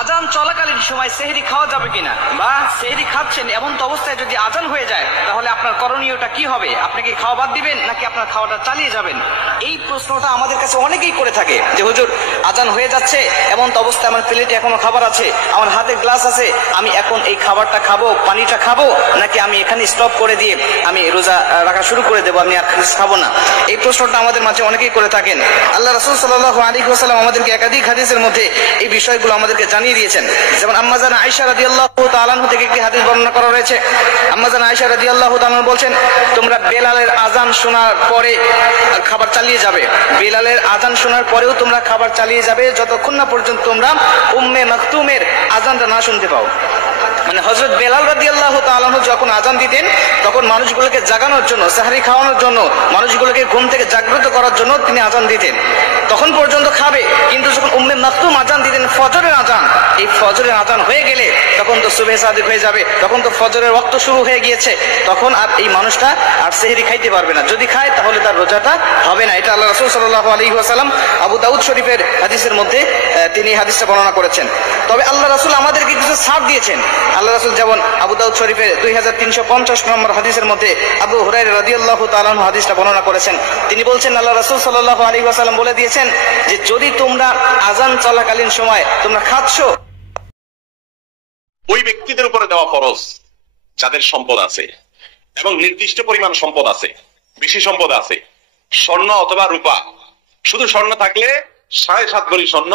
আজান চলাকালীন সময় সেহরি খাওয়া যাবে কিনা, বা সেহরি খাচ্ছেন এমন তো অবস্থায় যদি আজান হয়ে যায় তাহলে আপনার করণীয়টা কি হবে? আপনি কি খাওয়া বাদ দিবেন নাকি আপনার খাওয়াটা চালিয়ে যাবেন? এই প্রশ্নটা আমাদের কাছে অনেকেই করে থাকে যে হুজুর আজান হয়ে যাচ্ছে, এমন তো অবস্থায় আমার প্লেটে এখনো খাবার আছে, আমার হাতে গ্লাস আছে, আমি এখন এই খাবারটা খাবো, পানিটা খাবো, নাকি আমি এখানে স্টপ করে দিয়ে আমি রোজা রাখা শুরু করে দেবো, আমি আর খাবো না? এই প্রশ্নটা আমাদের মাঝে অনেকেই করে থাকেন। আল্লাহ রাসূল সাল্লাল্লাহু আলাইহি ওয়াসাল্লাম আমাদেরকে একাধিক হাদিসের মধ্যে এই বিষয়গুলো আমাদেরকে জানিয়ে দিয়েছেন। যেমন আম্মা জান আয়েশা রাদিয়াল্লাহু তাআলা আনহা থেকে একটি হাদিস বর্ণনা করা রয়েছে। আম্মা জান আয়েশা রাদিয়াল্লাহু তাআলা বলছেন, তোমরা বেলালের আজান শোনার পরে খাবার চালিয়ে যাবে, বেলালের আজান শোনার পরেও তোমরা খাবার চালিয়ে যাবে যতক্ষণ না পর্যন্ত তোমরা উম্মে মাকতুমের আজানটা না শুনতে পাও। মানে হযরত বেলাল রাদিয়াল্লাহু তাআলা যখন আজান দিতেন তখন মানুষগুলোকে জাগানোর জন্য, সাহরি খাওয়ানোর জন্য, মানুষগুলোকে ঘুম থেকে জাগ্রত করার জন্য তিনি আজান দিতেন। তখন পর্যন্ত খাবে, কিন্তু যখন উম্মে মাকতুম আজান দিতেন ফজরের আজান, এই ফজরের আজান হয়ে গেলে তখন তো সুবহে সাদিক হয়ে যাবে, তখন তো ফজরের ওয়াক্ত শুরু হয়ে গিয়েছে, তখন আর এই মানুষটা আর সেহরি খাইতে পারবে না। যদি খায় তাহলে তার রোজাটা হবে না। এটা আল্লাহ রাসূল সাল্লাল্লাহু আলাইহি ওয়াসাল্লাম আবু দাউদ শরীফের হাদিসের মধ্যে তিনি হাদিসটা বর্ণনা করেছেন। তবে আল্লাহ রাসূল আমাদেরকে কিছু ছাড় দিয়েছেন। আল্লাহ রাসূল যেমন আবু দাউদ শরীফের 2350 নম্বর হাদিসের মধ্যে আবু হুরায়রা রাদিয়াল্লাহু তাআলা আনহু হাদিসটা বর্ণনা করেছেন। তিনি বলছেন, আল্লাহ রাসূল সাল্লাল্লাহু আলাইহি ওয়াসাল্লাম বলে দিয়েছেন যে যদি তোমরা আজান চলাকালীন সময় তোমরা খাচ্ছ, ওই ব্যক্তিদের উপরে দেওয়া ফরজ যাদের সম্পদ আছে এবং নির্দিষ্ট পরিমাণ সম্পদ আছে, বেশি সম্পদ আছে, স্বর্ণ অথবা রূপা। শুধু স্বর্ণ থাকলে 7.5 ভরি স্বর্ণ,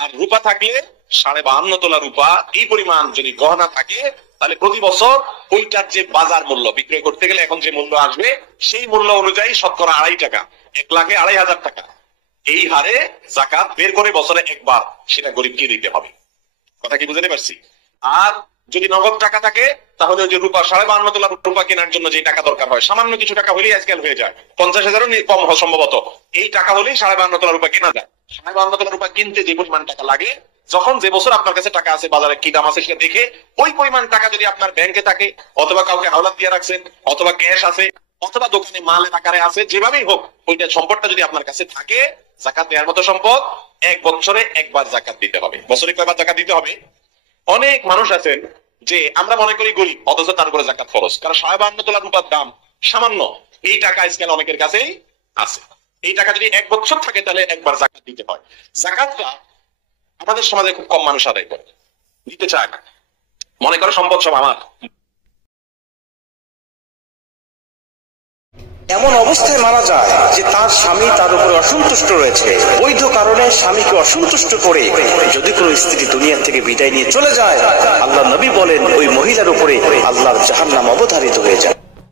আর রূপা থাকলে 52.5 তোলা রূপা, এই পরিমাণ যদি গহনা থাকে তাহলে প্রতি বছর ওইটার যে বাজার মূল্য বিক্রয় করতে গেলে এখন যে মূল্য আসবে সেই মূল্য অনুযায়ী শতকরা 2.5 টাকা, 1,02,500 টাকা, এই হারে যাকাত বের করে বছরে একবার সেটা গরিবকে দিতে হবে। কথা কি বুঝতে পারছি? আর যদি নগদ টাকা থাকে তাহলে ওই যে রূপা 52.5 তোলা রূপা কেনার জন্য যে টাকা দরকার হয়, সামান্য কিছু টাকা হলেই আজকাল হয়ে যায়, 50,000-ও কম সম্ভবত, এই টাকা হলেই 52.5 তোলা রূপা কেনা যায়। 52 তোলা রূপা কিনতে যে পরিমাণ টাকা লাগে, যখন যে বছর আপনার কাছে টাকা আছে, বাজারে কি দাম আছে সেটা দেখে ওই পরিমাণ টাকা যদি আপনার ব্যাংকে থাকে, অথবা কাউকে হাওলাত দিয়ে রাখছেন, অথবা ক্যাশ আছে, অথবা দোকানে মালের আকারে আছে, যেভাবেই হোক ওইটা সম্পদটা যদি আপনার কাছে থাকে, যাকাত দেওয়ার মতো সম্পদ, এক বছরে একবার যাকাত দিতে হবে। বছরে কয়বার যাকাত দিতে হবে? অনেক মানুষ আছেন যে আমরা মনে করি গরিব, অথচ তার উপরে যাকাত ফরজ, কারণ 52 তোলা রূপার দাম সামান্য, এই টাকা আজকাল অনেকের কাছেই আছে। এই টাকা যদি এক বছর থাকে তাহলে একবার যাকাত দিতে হয়। যাকাতটা আমাদের সমাজে খুব কম মানুষ আদায় করে, দিতে চায় না, মনে করে সম্পদ সব আমার। এমন অবস্থায় মারা যায় যে তার স্বামী তার উপরে অসন্তুষ্ট রয়েছে, বৈধ কারণে স্বামীকে অসন্তুষ্ট করে যদি কোনো স্ত্রী দুনিয়া থেকে বিদায় নিয়ে চলে যায়, আল্লাহ নবী বলেন ওই মহিলার উপরে আল্লাহর জাহান্নাম অবধারিত হয়ে যায়।